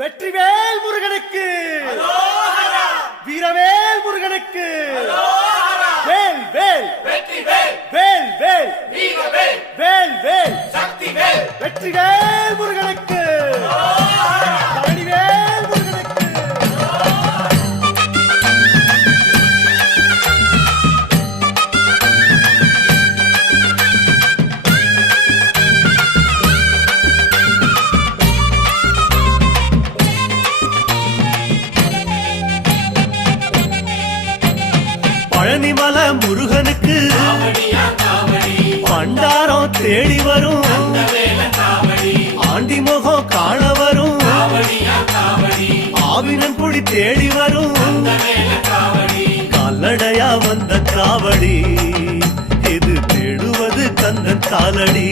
வெற்றிவேல் முருகனுக்கு, வீரவேல் முருகனுக்கு, வேல் வேல் வேல் வேல் வேல் வேல் வெற்றிவேல் முருகனுக்கு, பழனிவேல் முருகனுக்கு. பழனிமல முருகனுக்கு பண்டாரம் தேடி வரும், ஆண்டி முகம் காண வரும், ஆவினன் குடி தேடி வரும், கால்நடையா வந்த காவடி இது தேடுவது கந்தன் காலடி.